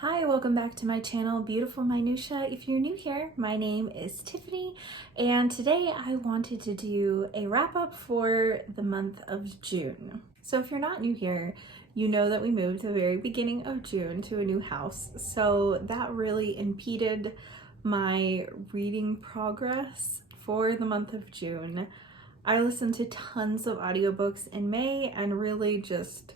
Hi, welcome back to my channel, Beautiful Minutia. If you're new here, my name is Tiffany, and today I wanted to do a wrap up for the month of June. So if you're not new here, you know that we moved the very beginning of June to a new house, so that really impeded my reading progress for the month of June. I listened to tons of audiobooks in May and really just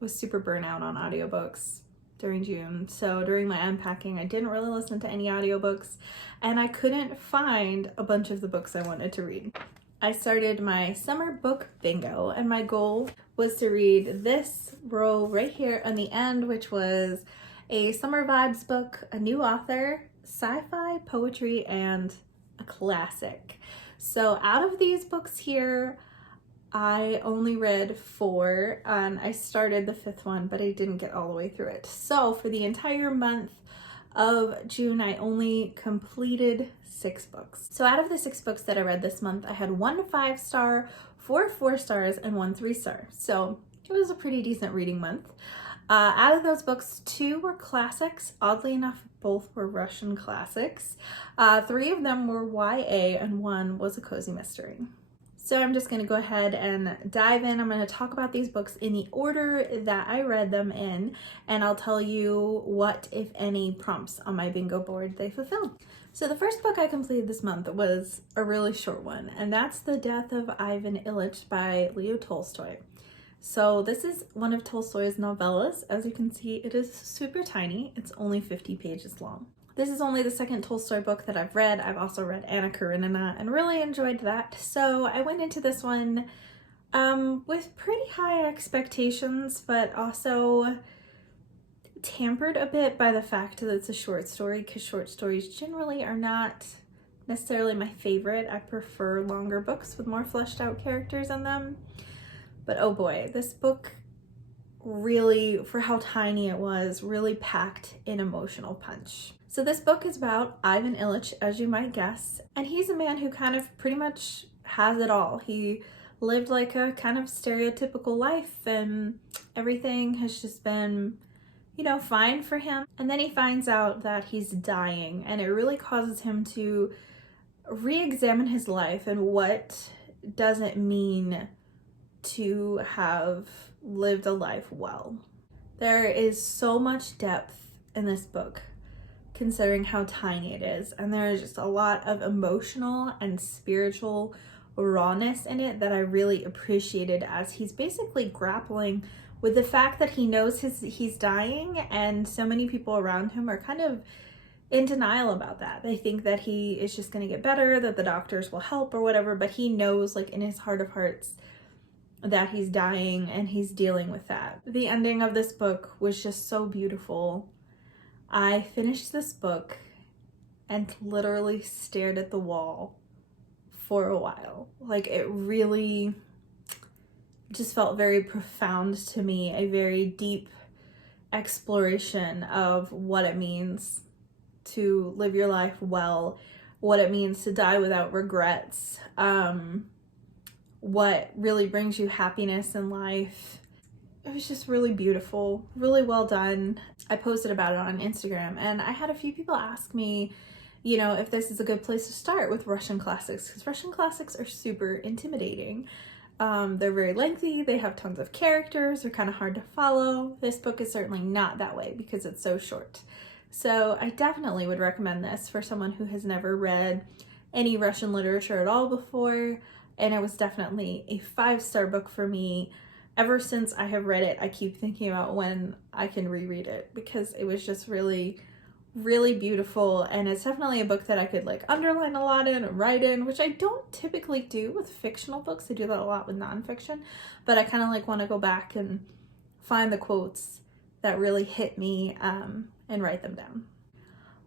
was super burnt out on audiobooks during June. So during my unpacking, I didn't really listen to any audiobooks, and I couldn't find a bunch of the books I wanted to read. I started my summer book bingo, and my goal was to read this row right here on the end, which was a summer vibes book, a new author, sci-fi, poetry, and a classic. So out of these books here, I only read 4, and I started the 5th one, but I didn't get all the way through it. So for the entire month of June, I only completed 6 books. So out of the 6 books that I read this month, I had 1 5-star, 4 4-stars, and 1 3-star. So it was a pretty decent reading month. Out of those books, 2 were classics. Oddly enough, both were Russian classics. 3 of them were YA, and 1 was a cozy mystery. So I'm just going to go ahead and dive in. I'm going to talk about these books in the order that I read them in, and I'll tell you what, if any, prompts on my bingo board they fulfilled. So the first book I completed this month was a really short one, and that's The Death of Ivan Illich by Leo Tolstoy. So this is one of Tolstoy's novellas. As you can see, it is super tiny. It's only 50 pages long. This is only the second Tolstoy book that I've read. I've also read Anna Karenina and really enjoyed that. So I went into this one with pretty high expectations, but also tampered a bit by the fact that it's a short story, because short stories generally are not necessarily my favorite. I prefer longer books with more fleshed out characters in them. But oh boy, this book really, for how tiny it was, really packed an emotional punch. So this book is about Ivan Illich, as you might guess, and he's a man who kind of pretty much has it all. He lived like a kind of stereotypical life, and everything has just been, fine for him. And then he finds out that he's dying, and it really causes him to re-examine his life and what does it mean to have lived a life well. There is so much depth in this book, considering how tiny it is, and there is just a lot of emotional and spiritual rawness in it that I really appreciated, as he's basically grappling with the fact that he knows he's dying, and so many people around him are kind of in denial about that. They think that he is just going to get better, that the doctors will help or whatever, but he knows, like, in his heart of hearts, that he's dying, and he's dealing with that. The ending of this book was just so beautiful. I finished this book and literally stared at the wall for a while. Like, it really just felt very profound to me, a very deep exploration of what it means to live your life well, what it means to die without regrets, what really brings you happiness in life. It was just really beautiful, really well done. I posted about it on Instagram, and I had a few people ask me, if this is a good place to start with Russian classics, because Russian classics are super intimidating. They're very lengthy, they have tons of characters, they're kind of hard to follow. This book is certainly not that way because it's so short. So I definitely would recommend this for someone who has never read any Russian literature at all before, and it was definitely a 5-star book for me. Ever since I have read it, I keep thinking about when I can reread it, because it was just really, really beautiful, and it's definitely a book that I could underline a lot in and write in, which I don't typically do with fictional books. I do that a lot with nonfiction, but I kind of want to go back and find the quotes that really hit me and write them down.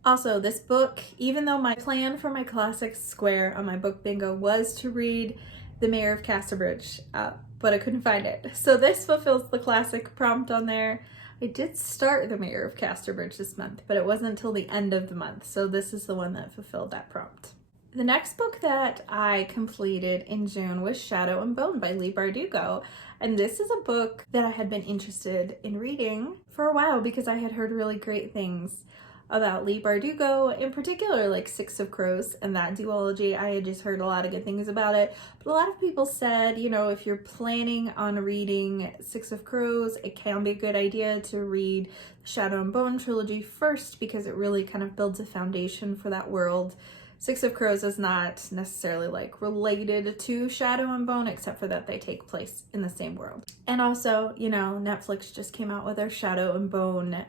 Also, this book, even though my plan for my classics square on my book bingo was to read The Mayor of Casterbridge, but I couldn't find it. So this fulfills the classic prompt on there. I did start The Mayor of Casterbridge this month, but it wasn't until the end of the month. So this is the one that fulfilled that prompt. The next book that I completed in June was Shadow and Bone by Leigh Bardugo. And this is a book that I had been interested in reading for a while because I had heard really great things about Leigh Bardugo, in particular like Six of Crows and that duology. I had just heard a lot of good things about it. But a lot of people said, you know, if you're planning on reading Six of Crows, it can be a good idea to read the Shadow and Bone trilogy first because it really kind of builds a foundation for that world. Six of Crows is not necessarily like related to Shadow and Bone, except for that they take place in the same world. And also, you know, Netflix just came out with their Shadow and Bone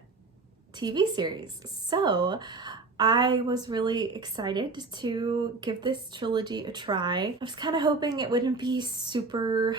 TV series. So I was really excited to give this trilogy a try. I was kind of hoping it wouldn't be super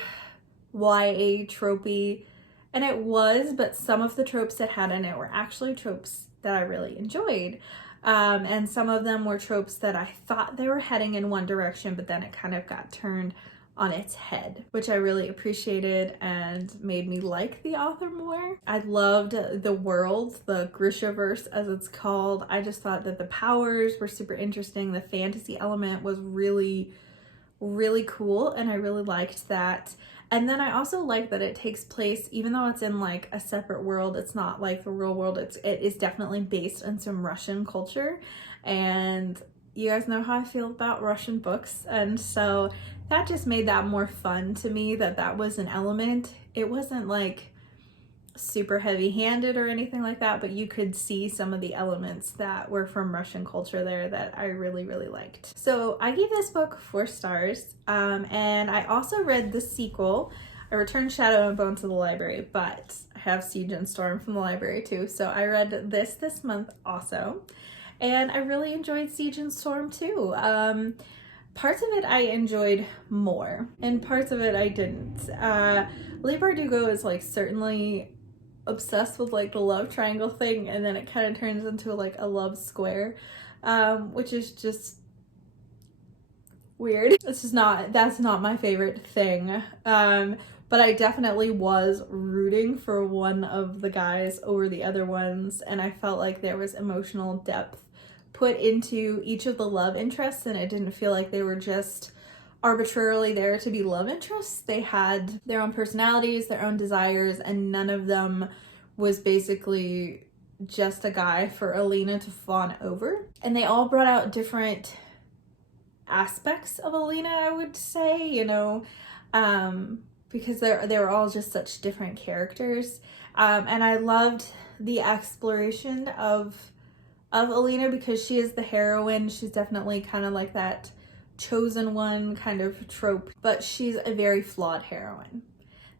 YA tropey, and it was, but some of the tropes it had in it were actually tropes that I really enjoyed. And some of them were tropes that I thought they were heading in one direction, but then it kind of got turned on its head, which I really appreciated and made me like the author more. I loved the world, the Grishaverse as it's called. I just thought that the powers were super interesting. The fantasy element was really, really cool, and I really liked that. And then I also like that it takes place, even though it's in like a separate world, it's not like the real world. It is definitely based on some Russian culture. And you guys know how I feel about Russian books. And so that just made that more fun to me, that was an element. It wasn't like super heavy-handed or anything like that, but you could see some of the elements that were from Russian culture there that I really, really liked. So I gave this book 4 stars, and I also read the sequel. I returned Shadow and Bone to the library, but I have Siege and Storm from the library too, so I read this month also, and I really enjoyed Siege and Storm too. Parts of it I enjoyed more, and parts of it I didn't. Leigh Bardugo is like certainly obsessed with like the love triangle thing, and then it kind of turns into like a love square, which is just weird. That's not my favorite thing. But I definitely was rooting for one of the guys over the other ones, and I felt like there was emotional depth put into each of the love interests, and it didn't feel like they were just arbitrarily there to be love interests. They had their own personalities, their own desires, and none of them was basically just a guy for Alina to fawn over. And they all brought out different aspects of Alina, I would say, you know, because they were all just such different characters. And I loved the exploration of Alina because she is the heroine. She's definitely kind of like that chosen one kind of trope, but she's a very flawed heroine.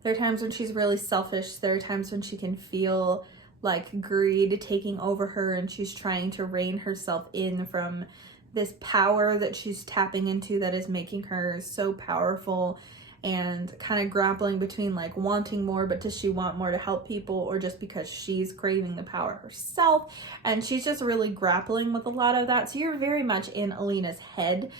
There are times when she's really selfish. There are times when she can feel like greed taking over her, and she's trying to rein herself in from this power that she's tapping into that is making her so powerful, and kind of grappling between like wanting more, but does she want more to help people, or just because she's craving the power herself? And she's just really grappling with a lot of that. So you're very much in Alina's head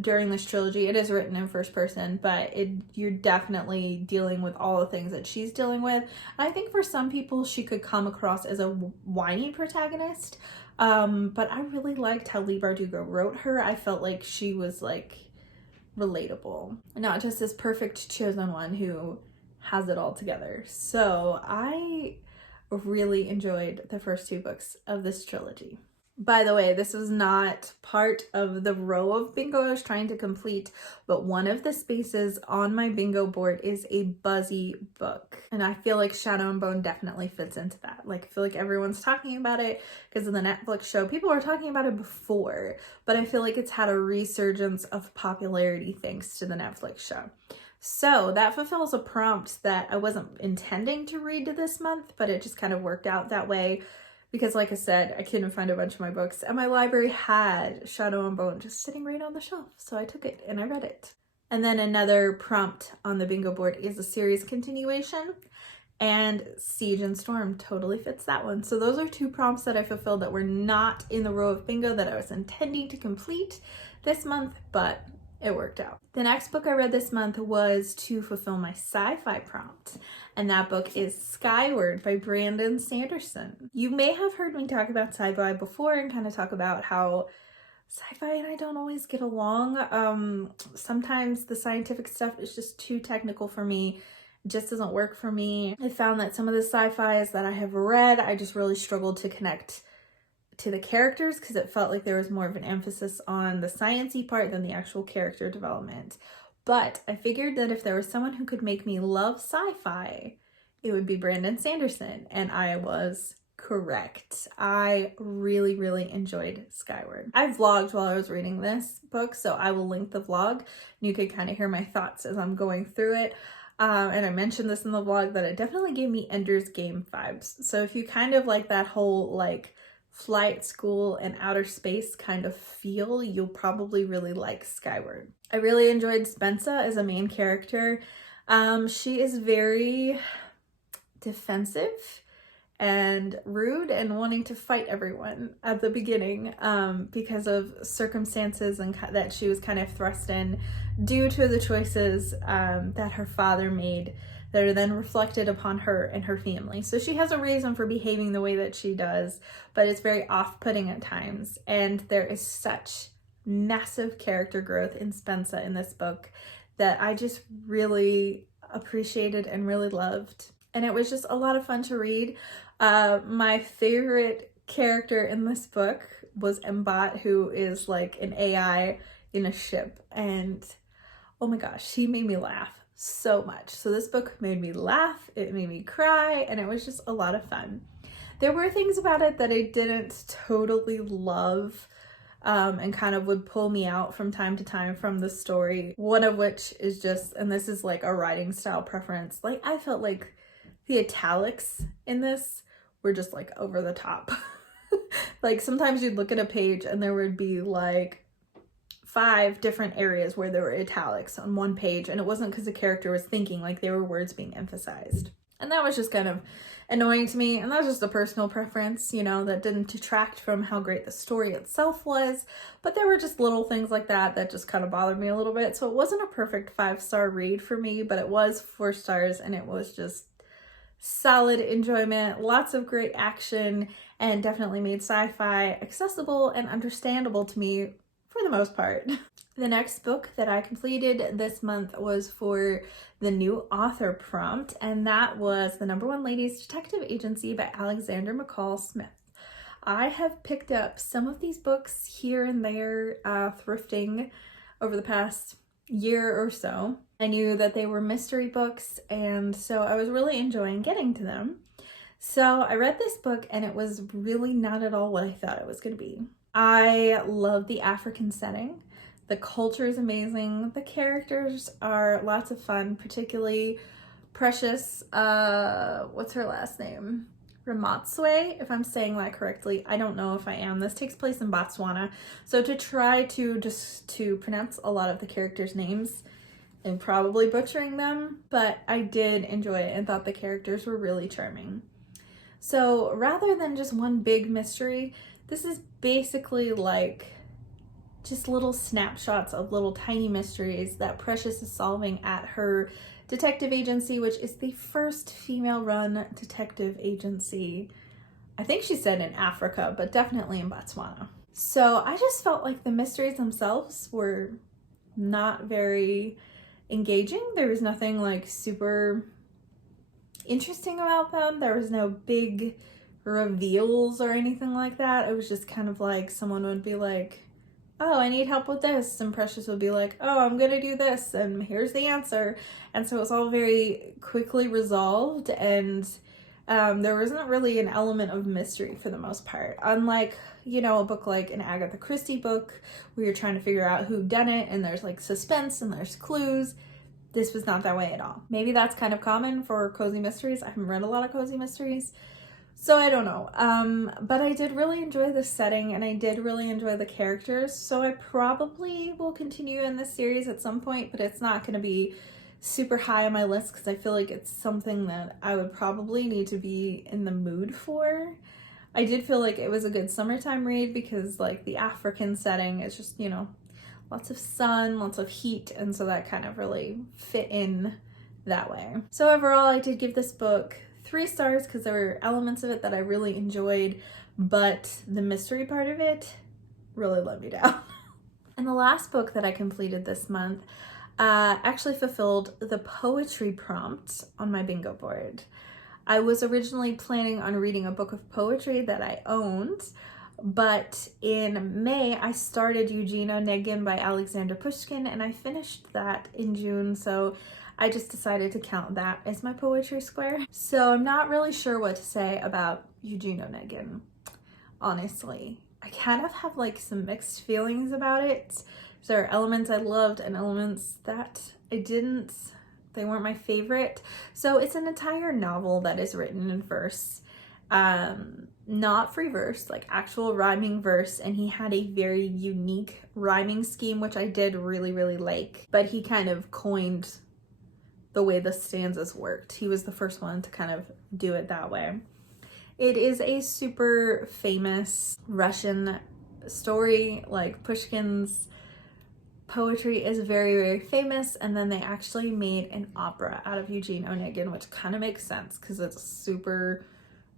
during this trilogy. It is written in first person, but you're definitely dealing with all the things that she's dealing with. And I think for some people she could come across as a whiny protagonist, but I really liked how Leigh Bardugo wrote her. I felt like she was like relatable, not just this perfect chosen one who has it all together. So I really enjoyed the first 2 books of this trilogy. By the way, this was not part of the row of bingo I was trying to complete, but one of the spaces on my bingo board is a buzzy book. And I feel like Shadow and Bone definitely fits into that. Like, I feel like everyone's talking about it because of the Netflix show. People were talking about it before, but I feel like it's had a resurgence of popularity thanks to the Netflix show. So that fulfills a prompt that I wasn't intending to read this month, but it just kind of worked out that way. Because like I said, I couldn't find a bunch of my books, and my library had Shadow and Bone just sitting right on the shelf. So I took it and I read it. And then another prompt on the bingo board is a series continuation, and Siege and Storm totally fits that one. So those are 2 prompts that I fulfilled that were not in the row of bingo that I was intending to complete this month, but it worked out. The next book I read this month was to fulfill my sci-fi prompt, and that book is Skyward by Brandon Sanderson. You may have heard me talk about sci-fi before and kind of talk about how sci-fi and I don't always get along. Sometimes the scientific stuff is just too technical for me. It just doesn't work for me. I found that some of the sci-fis that I have read, I just really struggled to connect to the characters because it felt like there was more of an emphasis on the science-y part than the actual character development. But I figured that if there was someone who could make me love sci-fi, it would be Brandon Sanderson, and I was correct. I really, really enjoyed Skyward. I vlogged while I was reading this book, so I will link the vlog. You could kind of hear my thoughts as I'm going through it. And I mentioned this in the vlog that it definitely gave me Ender's Game vibes. So if you kind of like that whole like flight school and outer space kind of feel, you'll probably really like Skyward. I really enjoyed Spensa as a main character. She is very defensive and rude and wanting to fight everyone at the beginning because of circumstances and that she was kind of thrust in due to the choices that her father made that are then reflected upon her and her family. So she has a reason for behaving the way that she does, but it's very off-putting at times. And there is such massive character growth in Spensa in this book that I just really appreciated and really loved. And it was just a lot of fun to read. My favorite character in this book was Mbot, who is like an AI in a ship. And oh my gosh, she made me laugh so much. So this book made me laugh, it made me cry, and it was just a lot of fun. There were things about it that I didn't totally love and kind of would pull me out from time to time from the story. One of which is just, and this is like a writing style preference, like I felt like the italics in this were just like over the top. Like sometimes you'd look at a page and there would be like 5 different areas where there were italics on one page, and it wasn't because the character was thinking, like they were words being emphasized. And that was just kind of annoying to me, and that was just a personal preference, you know, that didn't detract from how great the story itself was, but there were just little things like that that just kind of bothered me a little bit. So it wasn't a perfect 5-star read for me, but it was 4 stars, and it was just solid enjoyment, lots of great action, and definitely made sci-fi accessible and understandable to me for the most part. The next book that I completed this month was for the new author prompt, and that was The #1 Ladies Detective Agency by Alexander McCall Smith. I have picked up some of these books here and there thrifting over the past year or so. I knew that they were mystery books, and so I was really enjoying getting to them. So I read this book, and it was really not at all what I thought it was going to be. I love the African setting. The culture is amazing. The characters are lots of fun, particularly Precious, what's her last name? Ramatswe, if I'm saying that correctly. I don't know if I am. This takes place in Botswana. So to try to pronounce a lot of the characters' names, I'm probably butchering them, but I did enjoy it and thought the characters were really charming. So rather than just one big mystery, this is basically like just little snapshots of little tiny mysteries that Precious is solving at her detective agency, which is the first female-run detective agency, I think she said in Africa, but definitely in Botswana. So I just felt like the mysteries themselves were not very engaging. There was nothing like super interesting about them. There was no big reveals or anything like that. It was just kind of like someone would be like, oh, I need help with this, and Precious would be like, oh, I'm gonna do this, and here's the answer. And so it was all very quickly resolved, and there wasn't really an element of mystery for the most part. Unlike, you know, a book like an Agatha Christie book where you're trying to figure out who done it and there's like suspense and there's clues. This was not that way at all. Maybe that's kind of common for cozy mysteries. I haven't read a lot of cozy mysteries, so I don't know. But I did really enjoy the setting, and I did really enjoy the characters. So I probably will continue in this series at some point, but it's not going to be super high on my list because I feel like it's something that I would probably need to be in the mood for. I did feel like it was a good summertime read because like the African setting is just, you know, lots of sun, lots of heat, and so that kind of really fit in that way. So overall, I did give this book 3 stars because there were elements of it that I really enjoyed, but the mystery part of it really let me down. And the last book that I completed this month actually fulfilled the poetry prompt on my bingo board. I was originally planning on reading a book of poetry that I owned, but in May I started Eugene Onegin by Alexander Pushkin, and I finished that in June, so I just decided to count that as my poetry square. So I'm not really sure what to say about Eugene Onegin, honestly. I kind of have like some mixed feelings about it. There are elements I loved and elements that I didn't. They weren't my favorite. So it's an entire novel that is written in verse. Not free verse, like actual rhyming verse, and he had a very unique rhyming scheme, which I did really, really like. But he kind of coined the way the stanzas worked. He was the first one to kind of do it that way. It is a super famous Russian story. Like, Pushkin's poetry is very, very famous, and then they actually made an opera out of Eugene Onegin, which kind of makes sense because it's a super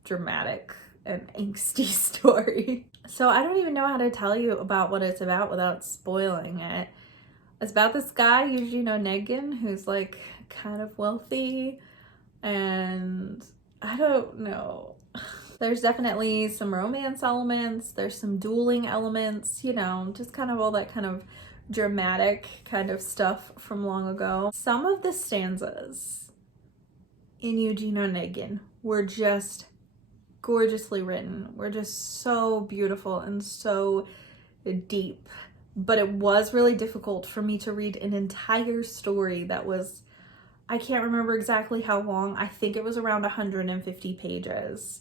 dramatic and angsty story. So I don't even know how to tell you about what it's about without spoiling it. It's about this guy, Eugene Onegin, who's like kind of wealthy, and I don't know. There's definitely some romance elements, there's some dueling elements, you know, just kind of all that kind of dramatic kind of stuff from long ago. Some of the stanzas in Eugene Onegin were just gorgeously written, were just so beautiful and so deep. But it was really difficult for me to read an entire story that was, I can't remember exactly how long, I think it was around 150 pages,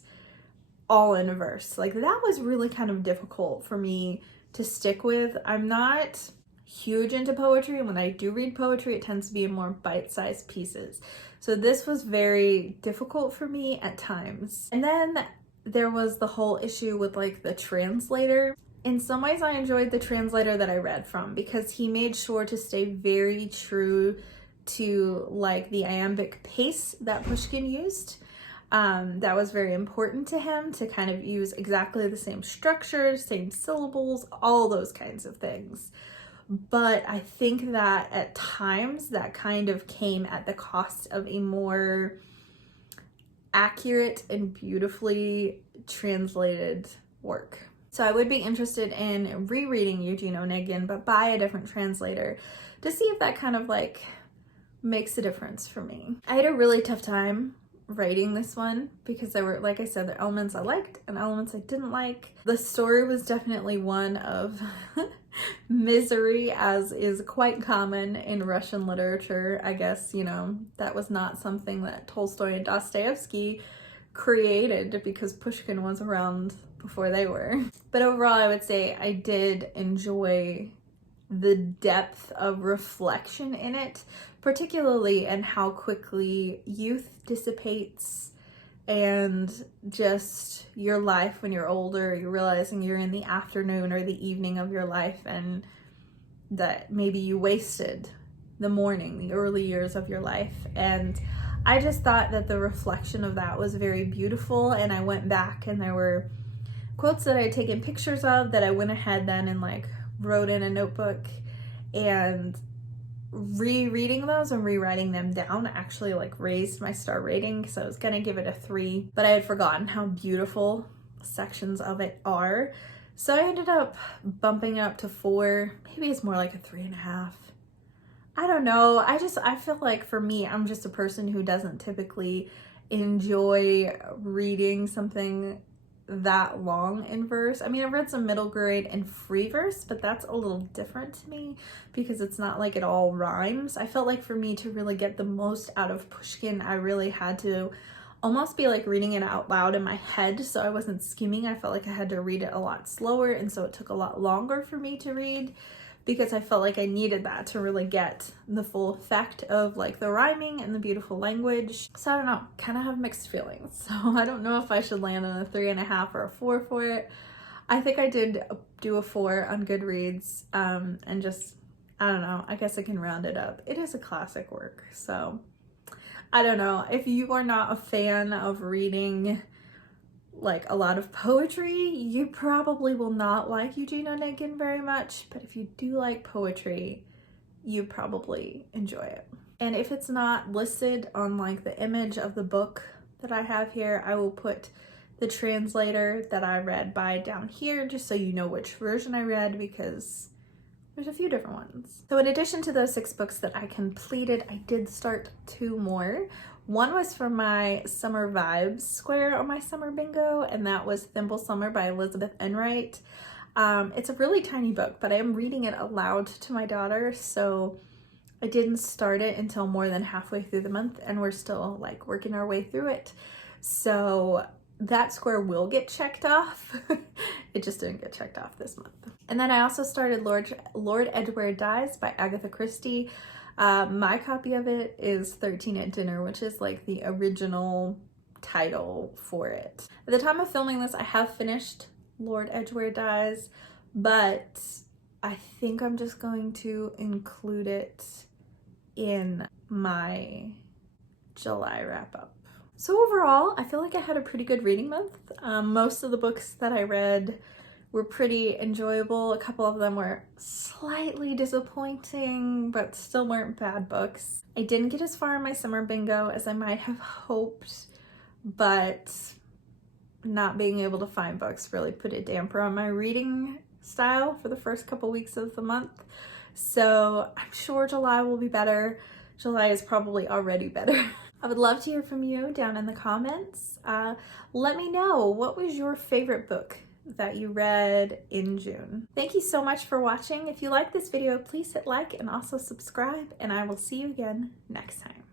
all in verse. Like, that was really kind of difficult for me to stick with. I'm not huge into poetry, and when I do read poetry, it tends to be in more bite-sized pieces. So this was very difficult for me at times. And then there was the whole issue with like the translator. In some ways, I enjoyed the translator that I read from because he made sure to stay very true to like the iambic pace that Pushkin used. That was very important to him, to kind of use exactly the same structure, same syllables, all those kinds of things. But I think that at times that kind of came at the cost of a more accurate and beautifully translated work. So I would be interested in rereading Eugene Onegin, but by a different translator, to see if that kind of like makes a difference for me. I had a really tough time writing this one because there were, like I said, the elements I liked and elements I didn't like. The story was definitely one of misery, as is quite common in Russian literature. I guess, you know, that was not something that Tolstoy and Dostoevsky created because Pushkin was around before they were. But overall, I would say I did enjoy the depth of reflection in it, particularly in how quickly youth dissipates and just your life when you're older, you're realizing you're in the afternoon or the evening of your life, and that maybe you wasted the morning, the early years of your life. And I just thought that the reflection of that was very beautiful, and I went back and there were quotes that I had taken pictures of that I went ahead then and like wrote in a notebook, and rereading those and rewriting them down actually like raised my star rating, because I was gonna give it a 3, but I had forgotten how beautiful sections of it are, so I ended up bumping it up to 4. Maybe it's more like a 3.5. I don't know. I feel like for me, I'm just a person who doesn't typically enjoy reading something that long in verse. I mean, I've read some middle grade and free verse, but that's a little different to me because it's not like it all rhymes. I felt like for me to really get the most out of Pushkin, I really had to almost be like reading it out loud in my head, so I wasn't skimming. I felt like I had to read it a lot slower, and so it took a lot longer for me to read because I felt like I needed that to really get the full effect of like the rhyming and the beautiful language. So I don't know, kind of have mixed feelings. So I don't know if I should land on a 3.5 or a 4 for it. I think I did do a 4 on Goodreads, and just, I don't know, I guess I can round it up. It is a classic work, so I don't know. If you are not a fan of reading like a lot of poetry, you probably will not like Eugene Onegin very much, but if you do like poetry, you probably enjoy it. And if it's not listed on like the image of the book that I have here, I will put the translator that I read by down here, just so you know which version I read, because there's a few different ones. So in addition to those 6 books that I completed, I did start 2 more. One was for my summer vibes square on my summer bingo, and that was Thimble Summer by Elizabeth Enright. It's a really tiny book, but I am reading it aloud to my daughter, so I didn't start it until more than halfway through the month, and we're still like working our way through it. So that square will get checked off. It just didn't get checked off this month. And then I also started Lord Edgware Dies by Agatha Christie. My copy of it is 13 at Dinner, which is like the original title for it. At the time of filming this, I have finished Lord Edgware Dies, but I think I'm just going to include it in my July wrap up. So overall, I feel like I had a pretty good reading month. Most of the books that I read were pretty enjoyable. A couple of them were slightly disappointing, but still weren't bad books. I didn't get as far in my summer bingo as I might have hoped, but not being able to find books really put a damper on my reading style for the first couple weeks of the month. So I'm sure July will be better. July is probably already better. I would love to hear from you down in the comments. Let me know, what was your favorite book that you read in June? Thank you so much for watching. If you like this video, please hit like and also subscribe, and I will see you again next time.